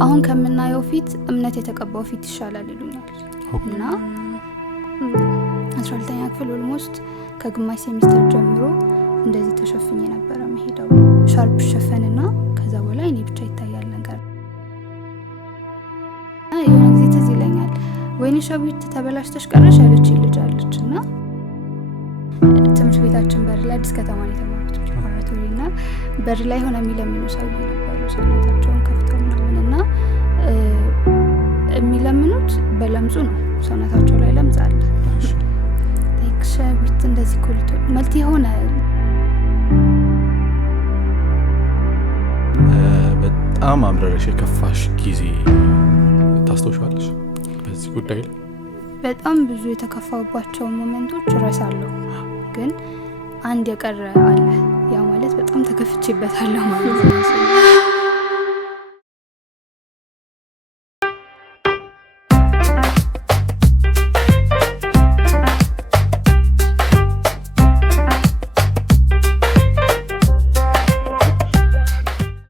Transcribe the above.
አሁን ከምናየው ፊት እምነት የተቀባው ፊት ይሻላል ይሉኛል። እና 12ኛ ክፍል ኦልሞስት ከግማሽ ሴሚስተር ጀምሮ እንደዚህ ተሸፍኜ ነበር መሄደው። ሻርፕ ሸፈንና ከዛ በኋላ እኔ ብቻ ይታያል ነገር። የሆነ ጊዜ ትዝ ይለኛል ወይንሸዊት ተበላሽተሽ ቀረሽ ያለች ልጅ አለች እና ትምህርት ቤታችን በር ላይ አዲስ ከተማ ነው የተማሩት ፕሪፓራቶሪና በር ላይ ሆነ የሚለምኑ ሰውዬ ነበሩ ሰውነታቸውን ከፍተው ምናምንና የሚለምኑት በለምጹ ነው። ሰውነታቸው ላይ ለምጽ አለ። ሸዊት እንደዚህ ኮልቶ መልቲ ሆነ። በጣም አምረረሽ የከፋሽ ጊዜ ታስታውሻለሽ? በዚህ ጉዳይ ላይ በጣም ብዙ የተከፋባቸው ሞመንቶች እረሳለሁ፣ ግን አንድ የቀረ አለ። ያ ማለት በጣም ተከፍቼበታለሁ ማለት ነው።